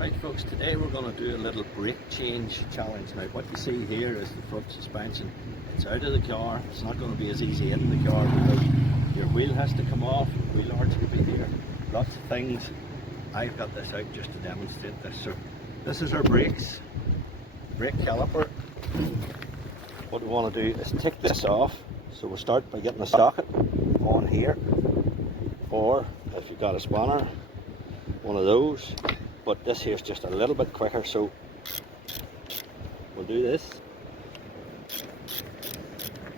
Right folks, today we're going to do a little brake change challenge. Now what you see here is the front suspension. It's out of the car. It's not going to be as easy in the car because your wheel has to come off, your wheel arch will be here. Lots of things. I've got this out just to demonstrate this. So this is our brakes, brake caliper. What we want to do is take this off. So we'll start by getting a socket on here, or if you've got a spanner, one of those. But this here is just a little bit quicker, so we'll do this.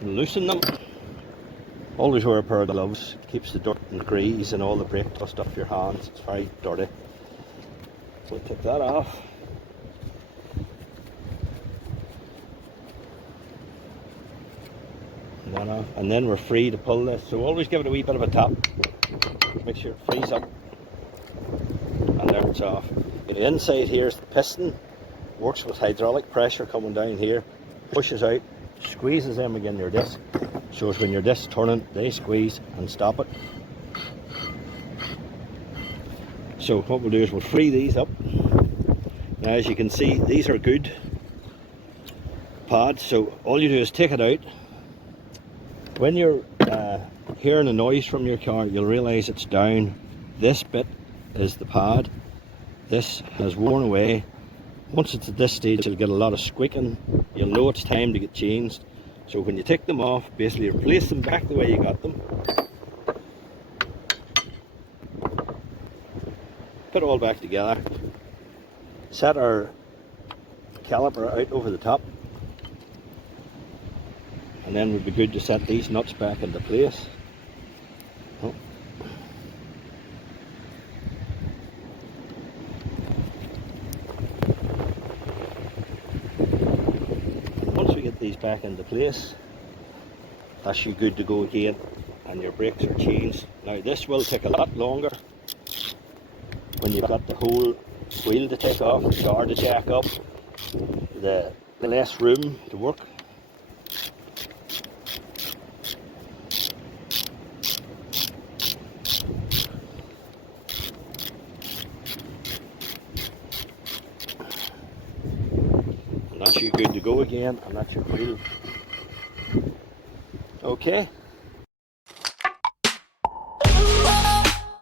And loosen them. Always wear a pair of gloves. Keeps the dirt and the grease and all the brake dust off your hands. It's very dirty. So we'll take that off. And then off. And then we're free to pull this. So always give it a wee bit of a tap. Make sure it frees up. And there it's off. The inside here is the piston, works with hydraulic pressure coming down here, pushes out, squeezes them again your disc, so when your disc's turning they squeeze and stop it. So what we'll do is we'll free these up. Now as you can see, these are good pads, so all you do is take it out. When you're hearing a noise from your car, you'll realise it's down. This bit is the pad. This has worn away. Once it's at this stage, you'll get a lot of squeaking. You'll know it's time to get changed. So when you take them off, basically replace them back the way you got them. Put it all back together. Set our caliper out over the top. And then we'd be good to set these nuts back into place. Oh. Once we get these back into place, that's you good to go again, and your brakes are changed. Now this will take a lot longer when you've got the whole wheel to take off, the car to jack up, the less room to work. That's you good to go again, and that's your wheel. Okay.